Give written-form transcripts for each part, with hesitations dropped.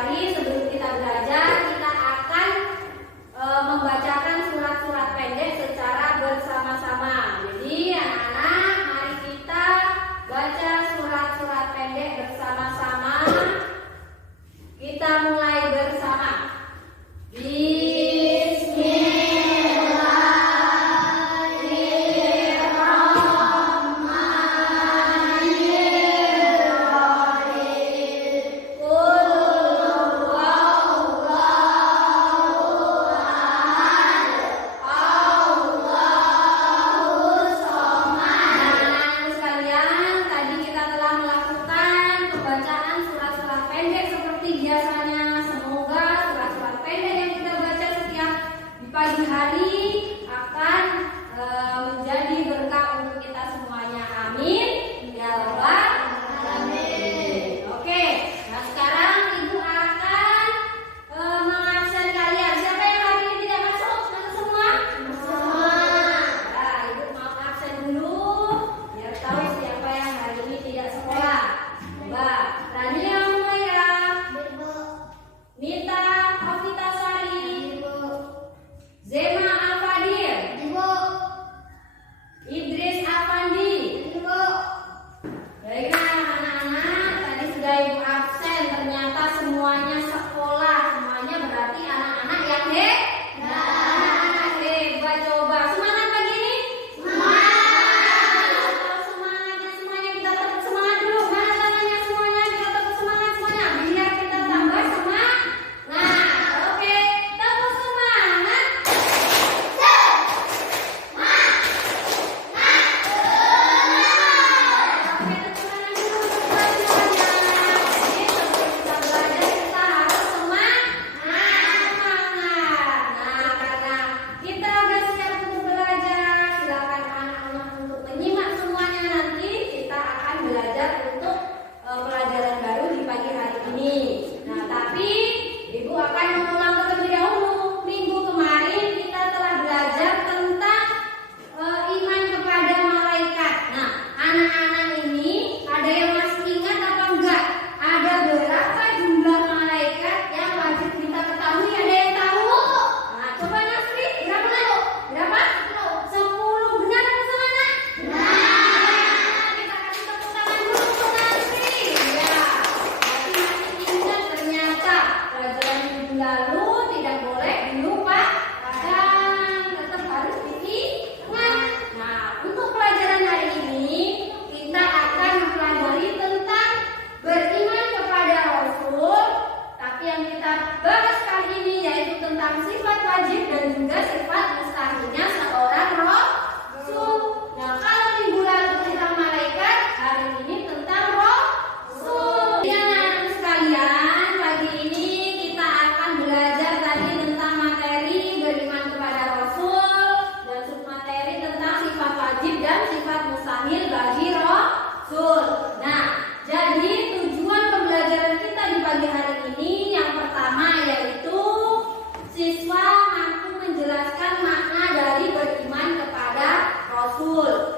hari sebelum kita belajar, kita akan membacakan surat-surat pendek secara bersama-sama. Jadi anak-anak, mari kita baca surat-surat pendek bersama-sama. Kita mulai bersama. Pagi hari akan menjadi berkah untuk kita semuanya. Amin. Ya Rabbal alamin. Oke, nah sekarang Ibu akan mengabsen kalian. Siapa yang hari ini tidak masuk? Masuk semua? Semua. Nah, Ibu mau absen dulu biar tahu siapa yang hari ini tidak sekolah. Coba, Rani yang mulai ya. Nita Afitasari. Zema Al-Fadil. Ibu. Idris Afandi. Ibu. Baiklah anak-anak, tadi sudah Ibu absen, ternyata semuanya sekolah. Semuanya berarti anak-anak yang anak-anak hebat. Coba semangat pagi ini. Semangat. Kalau semangatnya semuanya kita tetap semangat dulu. Mana tangannya semuanya? Kita tetap semangat semuanya. Biar kita tambah semangat. Nah, oke, tepuk semangat.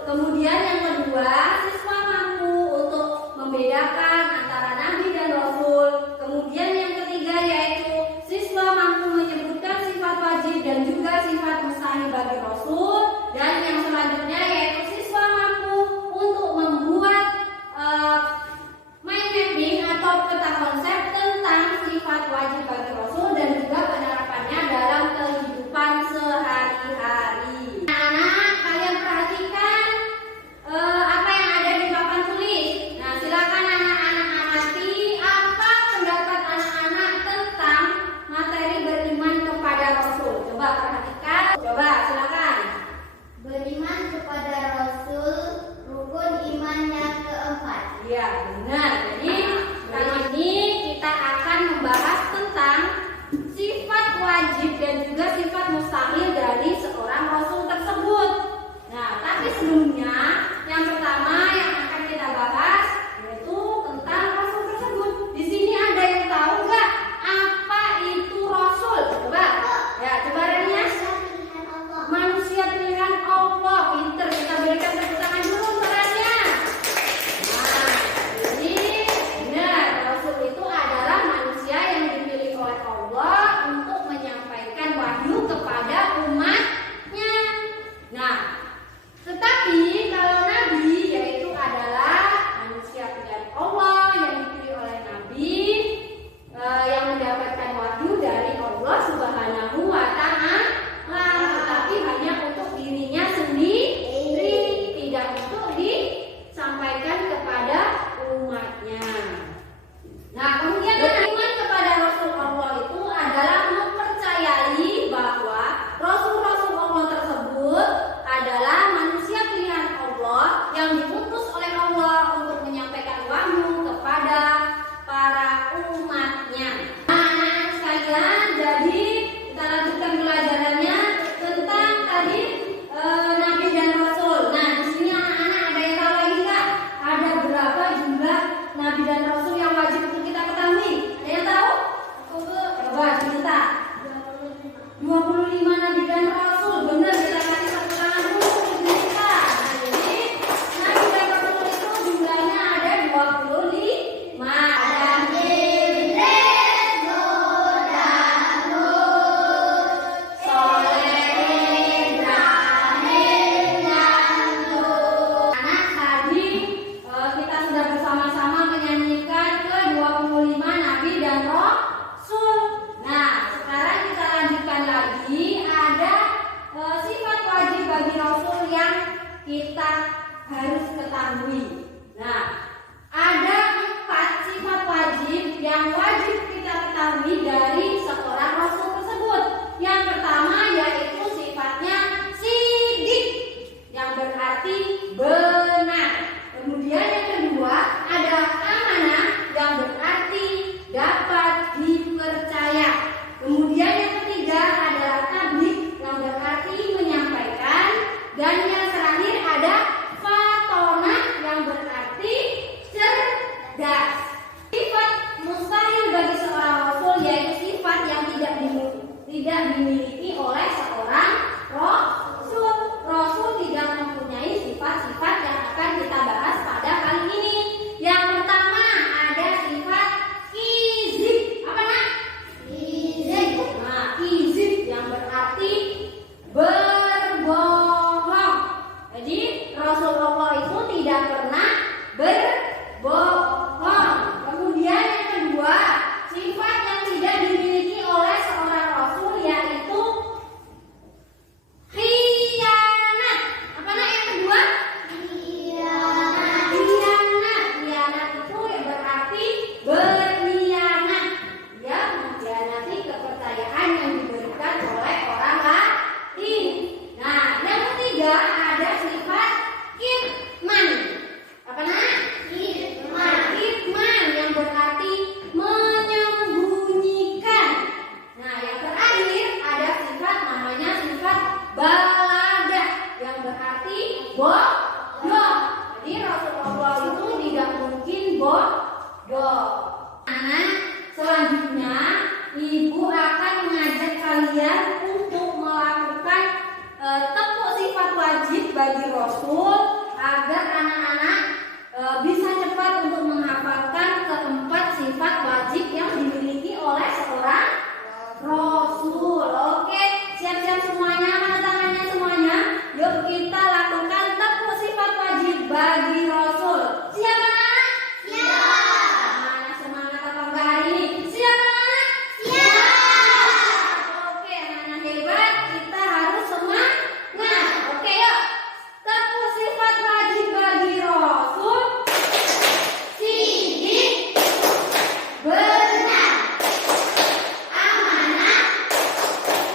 Kemudian yang kedua, siswa mampu untuk membedakan antara nabi dan rasul. Kemudian yang ketiga yaitu siswa mampu menyebutkan sifat wajib dan juga sifat mustahil bagi rasul. Dan yang selanjutnya yaitu siswa mampu untuk membuat mind mapping atau peta konsep tentang sifat wajib bagi rasul dan juga penerapannya dalam kehidupan sehari-hari. Anak-anak, kalian perhatikan apa yang ada di papan tulis. Nah, silakan anak-anak amati apa pendapat anak-anak tentang materi beriman kepada Rasul. Coba perhatikan. Coba silakan. Beriman kepada Rasul rukun iman yang keempat. Iya, benar. Jadi kali ini kita akan membahas tentang sifat wajib dan juga sifat mustahil dari seorang Rasul tersebut. Nah, tapi sebelumnya yang pertama yang akan kita bahas yaitu tentang Rasul tersebut. Di sini ada yang tahu nggak apa itu Rasul? Coba, ya coba Rania. Manusia pilihan Allah. Pinter, kita berikan tepuk tangan dulu untuk Rania. Nah, jadi benar Rasul itu adalah manusia yang ketahui. Nah, ada 4 sifat wajib yang wajib kita ketahui dari seorang rasul tersebut. Yang pertama yaitu sifatnya sidik, yang berarti benar. Kemudian yang kedua ada amanah, yang berarti dapat dipercaya. Kemudian yang ketiga adalah tabligh, yang berarti menyampaikan. Dan yang terakhir ada fatona, yang berarti cerdas. Sifat mustahil bagi seorang rasul yaitu sifat yang tidak dimiliki oleh seorang rasul. Rasul tidak mempunyai sifat-sifat yang akan kita bahas pada kali ini. Yang pertama ada sifat kizib. Apa nak? Kizib. Nah, kizib yang berarti berbohong. Jadi Rasulullah itu tidak pernah berbohong. Kemudian yang kedua, sifat yang tidak dimiliki oleh seorang rasul yaitu khianat. Apa nak yang kedua? Khianat. Khianat itu berarti berkhianat. Dia mengkhianati kepercayaan yang diberikan oleh orang lain. Nah, yang ketiga ada sifat kitman. Apa nak? Kitman. Kitman yang berarti menyembunyikan. Nah, yang terakhir ada sifat namanya sifat balaga, yang berarti bodoh. Jadi Rasulullah itu tidak mungkin bodoh. Nah, selanjutnya ibu akan mengajak kalian untuk melakukan tepuk sifat wajib bagi Rasul agar anak-anak bisa cepat untuk menghafalkan keempat sifat wajib yang dimiliki oleh seorang Rasul. Oke, siap-siap semuanya, mana tangannya semuanya? Yuk kita lakukan tepuk sifat wajib bagi Rasul. Siap anak? Siap. Mana semangat apa enggak hari ini? Siap anak? Siap. Oke, anak hebat, kita harus semangat. Oke, yuk. Tepuk sifat wajib bagi Rasul. Sidik, benar, amanah,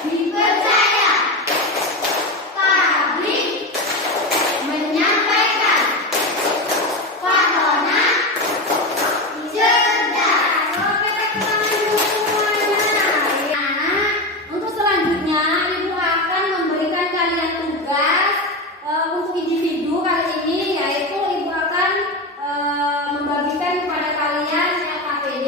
dipercaya, tabligh, menyampaikan, fatona, cerdas. Oke, tepuk tangan dulu semuanya. Anak, untuk selanjutnya ibu akan memberikan kalian tugas untuk individu kali ini, yaitu ibu akan membagikan kepada kalian LKPD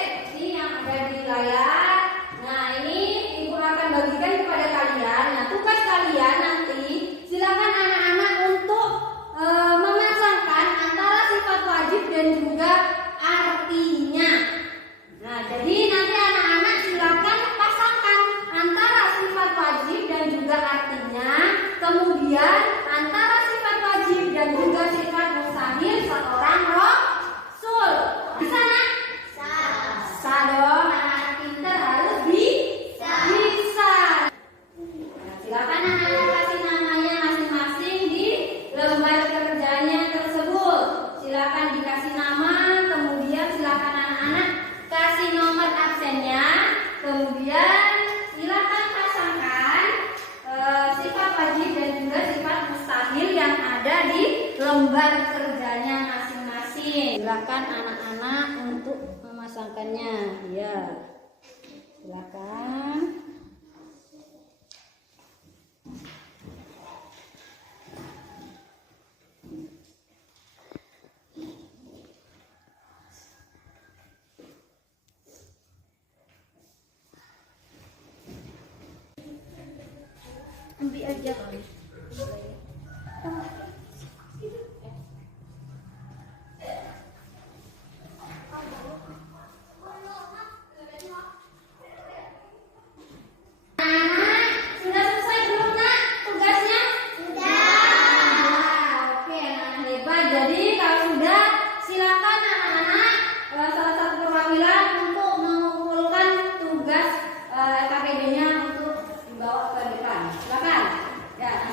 seperti yang ada di layar. Nah, ini ibu akan bagikan kepada kalian. Nah, tugas kalian nanti silakan anak-anak untuk memasangkan antara sifat wajib dan juga artinya. Nah, jadi nanti anak-anak silakan pasangkan antara sifat wajib dan juga artinya. Kemudian antara sifat wajib dan juga sifat mustahil seorang rasul. Bisa nak? Bisa dong, anak-anak pintar harus bisa. Nah, silakan anak-anak kasih namanya masing-masing di lembar kerjanya tersebut. Silakan dikasih nama, kemudian silakan anak-anak kasih nomor absennya. Kemudian silakan pasangkan sifat wajib dan juga sifat mustahil yang ada di lembar kerjanya masing-masing. Silakan anak-anak untuk memasangkannya. Ya, silakan. Ambil aja kali. Sudah selesai belum nak tugasnya? Sudah. Oke, anak-anak hebat. Jadi kalau sudah, silakan anak-anak salah satu perwakilan untuk mengumpulkan tugas KPD-nya untuk dibawa ke depan. Silakan. Ya,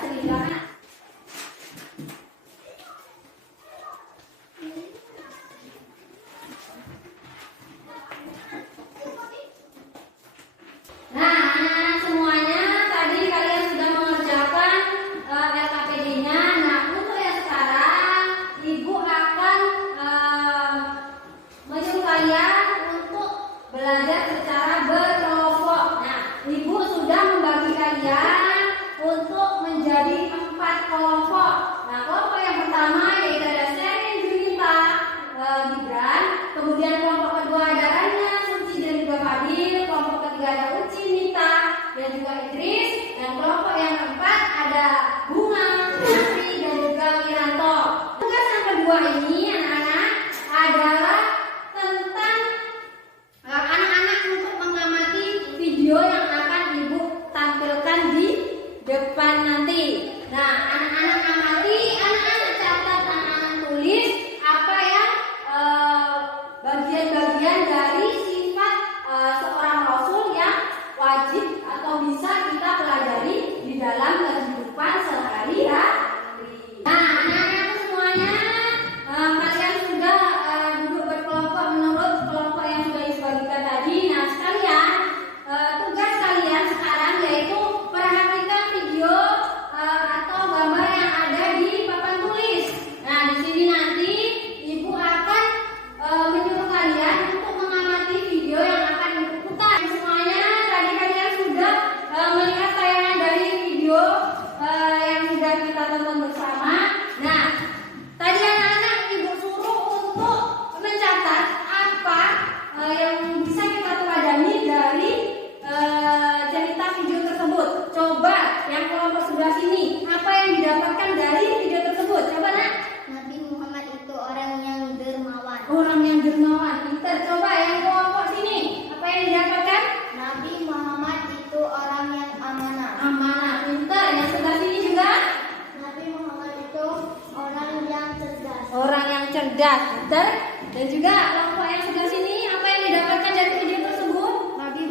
pintar. Dan juga kelompok yang sebelah sini, apa yang didapatkan dari video tersebut? Nabi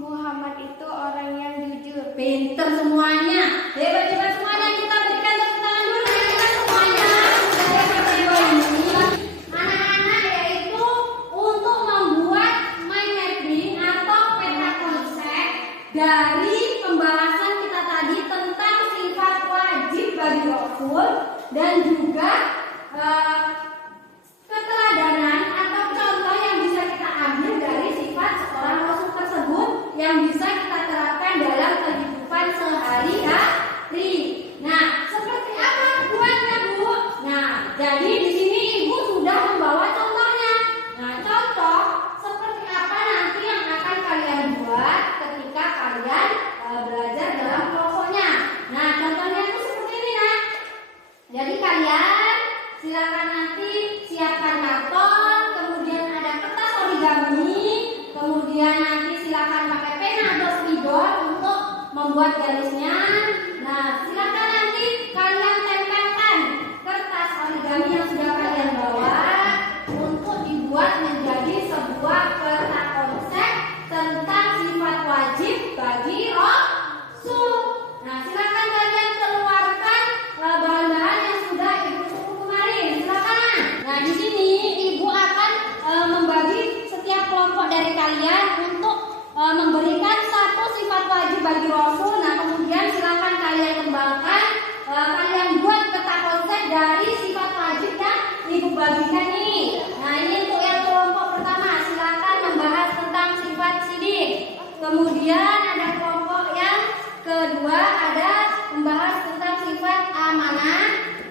Muhammad itu orang yang jujur. Pintar semuanya. Hebat-hebat semuanya. Kita berikan tepuk tangan dulu ya, kita semuanya. Dari video ini, anak-anak yaitu untuk membuat mind mapping atau peta konsep dari pembahasan kita tadi tentang sifat wajib bagi Rasul dan juga keteladanan atau contoh yang bisa kita ambil dari sifat seorang Rasul tersebut yang bisa kita terapkan dalam kehidupan sehari-hari. Nah, seperti apa buatnya, Bu? Nah, jadi di sini Ibu sudah membawa contohnya. Nah, contoh seperti apa nanti yang akan kalian buat ketika kalian belajar dalam kelompoknya. Nah, contohnya itu seperti ini, Nak. Jadi kalian silakan nanti siapkan karton, kemudian ada kertas origami, kemudian nanti silakan pakai pena atau spidol untuk membuat garisnya. Nah, silakan nanti kalian tempelkan kertas origami yang sudah kalian bawa untuk dibuat menjadi sebuah peta konsep tentang sifat wajib bagi Rasul. Nah, silakan kalian keluarkan bahan-bahan yang sudah Ibu susun kemarin. Silakan. Nah, di sini Ibu akan membagi setiap kelompok dari kalian untuk memberikan satu sifat wajib bagi Rasul. Nah, kemudian silakan kalian kembangkan, kalian buat peta konsep dari sifat wajib yang Ibu bagikan nih. Nah, ini untuk yang kelompok pertama, silakan membahas tentang sifat sidik. Kemudian ada kelompok yang kedua ada membahas tentang sifat amanah.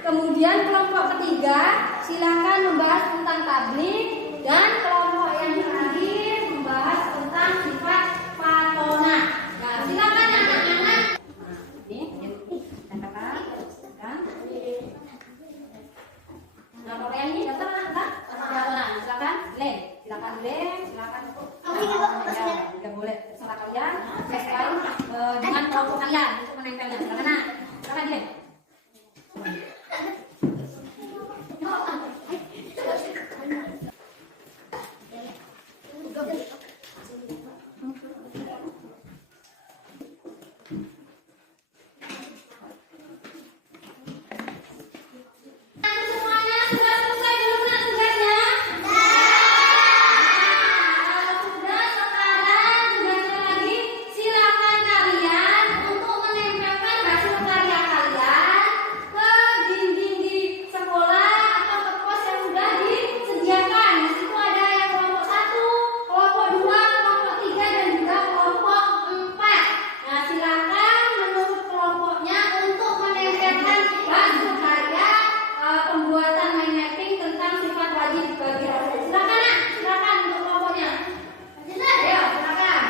Kemudian kelompok ketiga silakan membahas tentang tabligh, dan kelompok yang terakhir membahas tentang sifat patona. Nah, silakan anak-anak. Nah, kalau yang ini daftar enggak? Patona. Silakan, Len. Silakan, Len. Silakan. Enggak boleh. Terserah kalian. Sesuai dengan kelompok kalian untuk menempelnya. Silakan, Nak. Silakan, Len. Semuanya sudah selesai belum, Nak, tugasnya? Sudah. Sekarang tugasnya lagi silakan kalian untuk menempelkan hasil karya kalian ke dinding di sekolah atau ke pos yang sudah disediakan. Di situ ada yang kelompok 1, kelompok 2, kelompok 3, dan juga kelompok 4. Nah, silakan menurut kelompoknya untuk menempelkan hasil karya pembuatan mind mapping tentang sifat wajib bagi Rasul. Silakan, Nak. Silakan untuk kelompoknya. Ayo, silakan.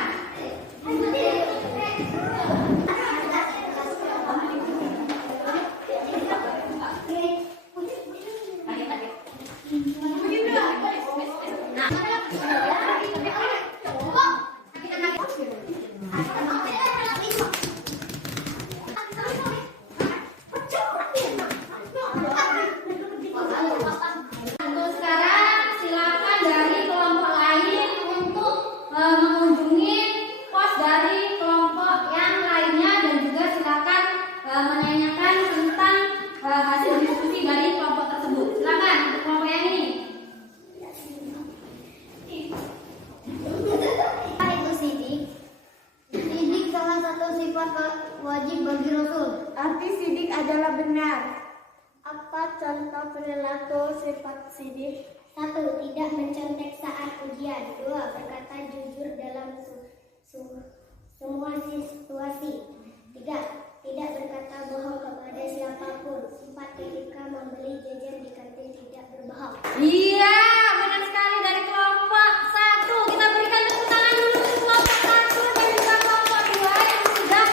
Untuk sekarang silakan dari kelompok lain untuk mengunjungi pos dari kelompok yang lainnya, dan juga silakan menanyakan tentang hasil diskusi dari kelompok tersebut. Silakan untuk kelompok yang ini. Itu sidik. Sidik salah satu sifat wajib bagi Rasul. Arti sidik adalah benar. Apa contoh perilaku sifat sidik? 1. Tidak mencontek saat ujian. 2. Berkata jujur dalam semua situasi. 3. Tidak berkata bohong kepada siapapun. 4. Ketika membeli jajan di kantin tidak berbohong. Iya, benar sekali dari kelompok 1. Kita berikan tepuk tangan dulu untuk kelompok 1 dan juga kelompok 2 yang sudah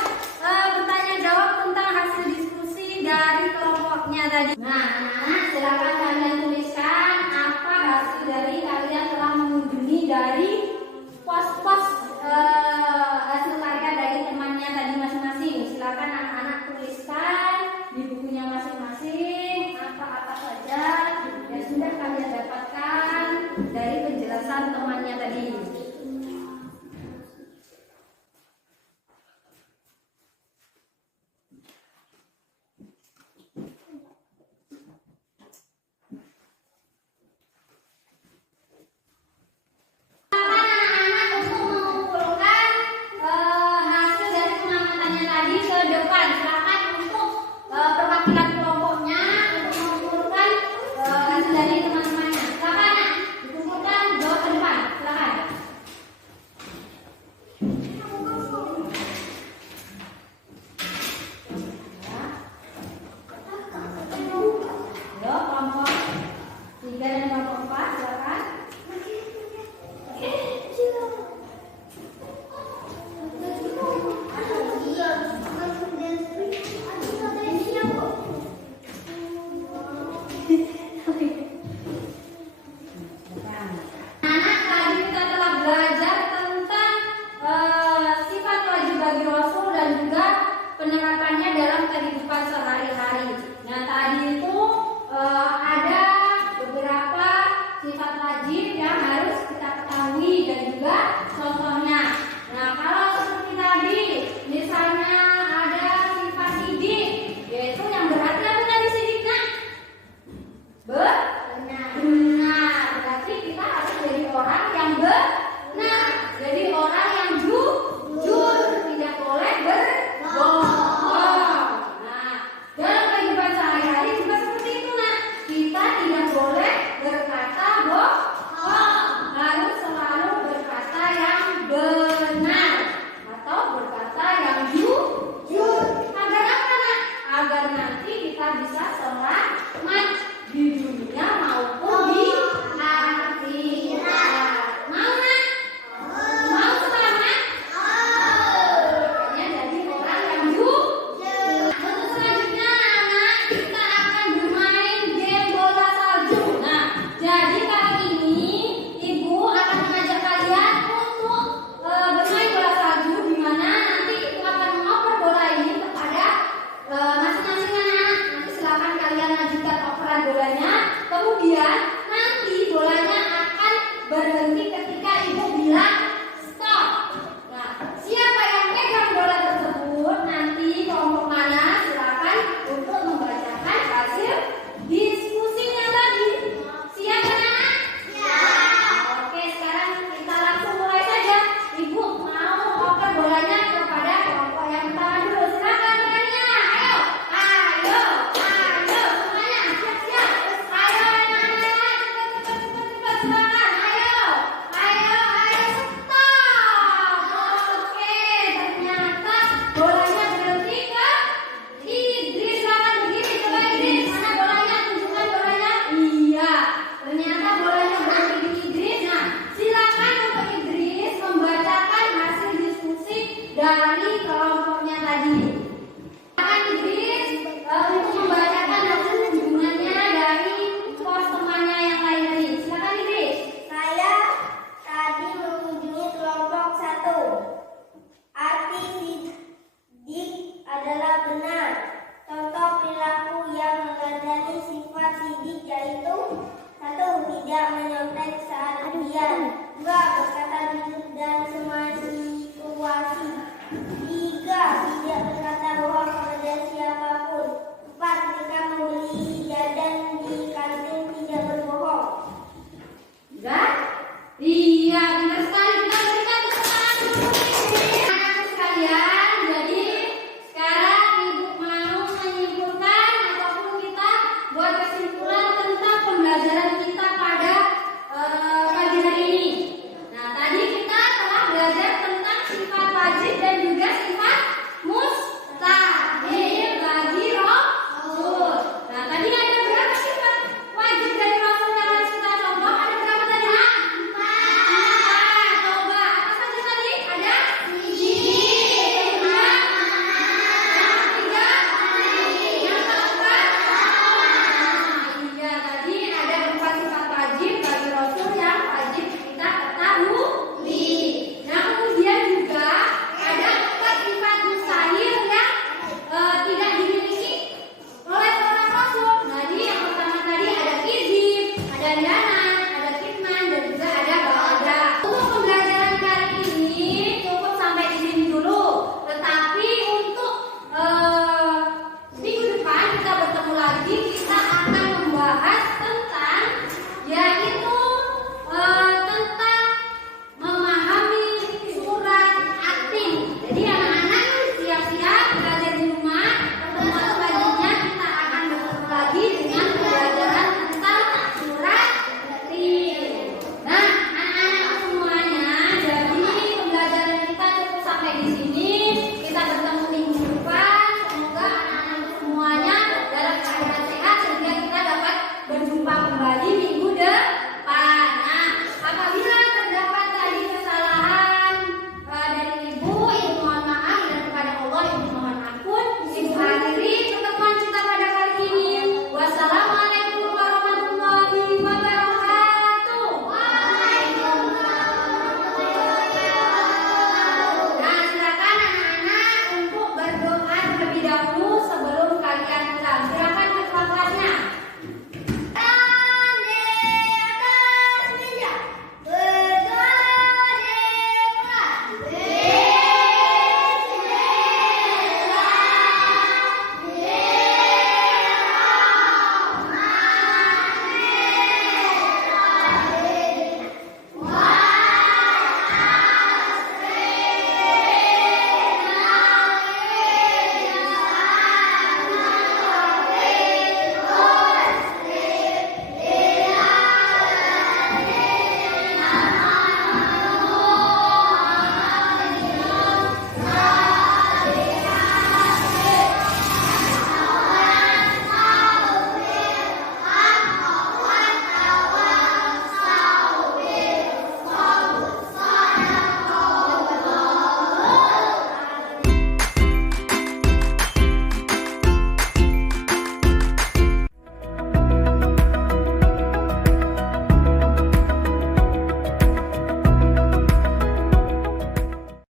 bertanya jawab tentang hasil diskusi dari kelompoknya tadi. Nah, anak-anak silakan kalian tuliskan apa hasil dari kalian telah mengunjungi dari pos-pos hasil karya dari temannya tadi masing-masing. Silakan anak-anak tuliskan di bukunya masing-masing apa-apa saja yang sudah kalian dapat dari kelompoknya tadi.